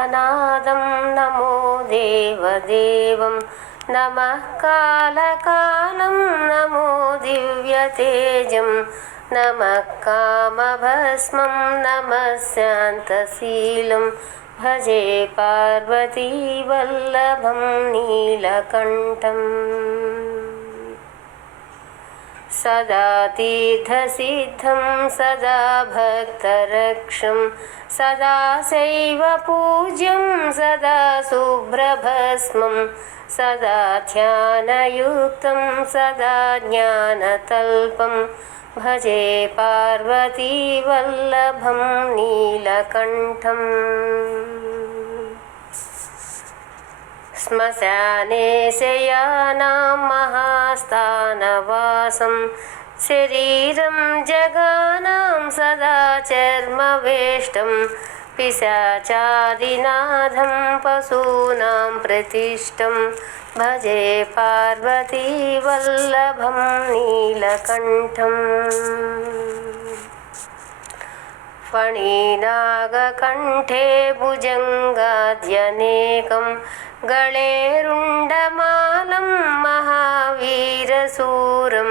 गणादं नमो देवदेवं नमः कालकालं नमो दिव्यतेजं नमः कामभस्मं नमः शान्तशीलं भजे पार्वतीवल्लभं नीलकण्ठम् सदा तीर्थसिद्धं सदा भक्तरक्षं सदा शैवपूज्यं सदा शुभ्रभस्मं सदा ध्यानयुक्तं सदा ज्ञानतल्पं भजे पार्वतीवल्लभं नीलकण्ठम् श्मशाने शयानां महास्थानवासं शरीरं जगानां सदा चर्मवेष्टं पिशाचादिनाथं पशूनां प्रतिष्ठं भजे पार्वतीवल्लभं नीलकण्ठम् फणिनागकण्ठे भुजङ्गाद्यनेकं गळे रुण्डमालं महावीरशूरं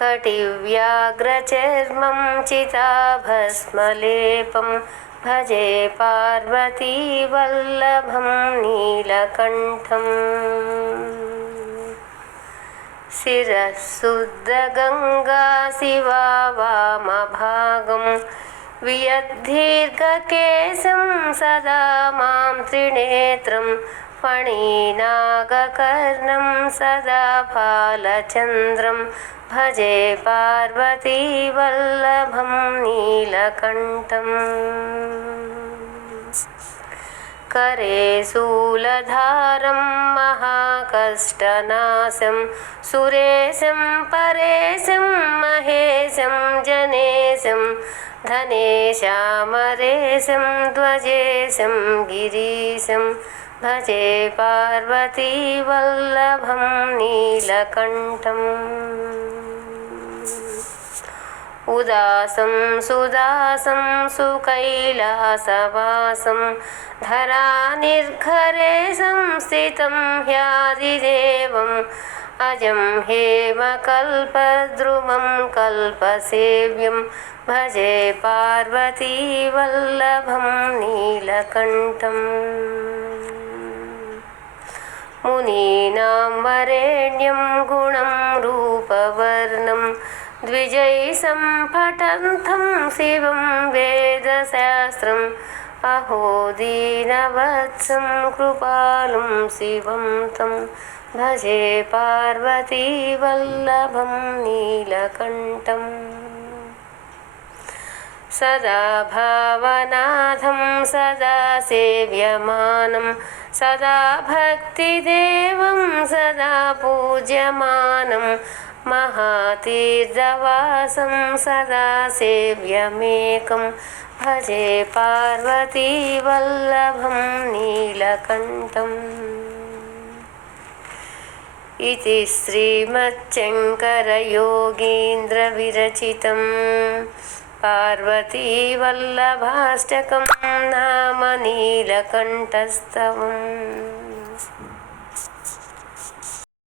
कटिव्याघ्रचर्मं चिताभस्मलेपं भजे पार्वतीवल्लभं नीलकण्ठम् शिरःशुद्धगङ्गा शिवा वामभागं वियद्दीर्घकेशं सदा मां त्रिनेत्रं फणिनागकर्णं सदा फालचन्द्रं भजे पार्वतीवल्लभं नीलकण्ठम् करे शूलधारं महाकष्टनाशं सुरेशं परेशं महेशं जनेशं धनेशामरेशं ध्वजेशं गिरीशं भजे पार्वतीवल्लभं नीलकण्ठम् उदासं सुदासं सुकैलासवासं धरानिर्घरेशं स्थितं ह्यादिदेवम् अजं हेमकल्पद्रुमं कल्पसेव्यं भजे पार्वतीवल्लभं नीलकण्ठम् मुनीनां वरेण्यं गुणं रूपवर्णं द्विजैसम्पठन्तं शिवं वेदशास्त्रम् अहो दीनवत्सं कृपालुं शिवं तं भजे पार्वतीवल्लभं नीलकण्ठम् सदा भावनाथं सदा सेव्यमानं सदा भक्तिदेवं सदा पूज्यमानं महातीर्थवासं सदा सेव्यमेकं भजे पार्वतीवल्लभं नीलकण्ठम् इति श्रीमच्छङ्करयोगीन्द्रविरचितं पार्वतीवल्लभाष्टकं नाम नीलकण्ठस्तवम्।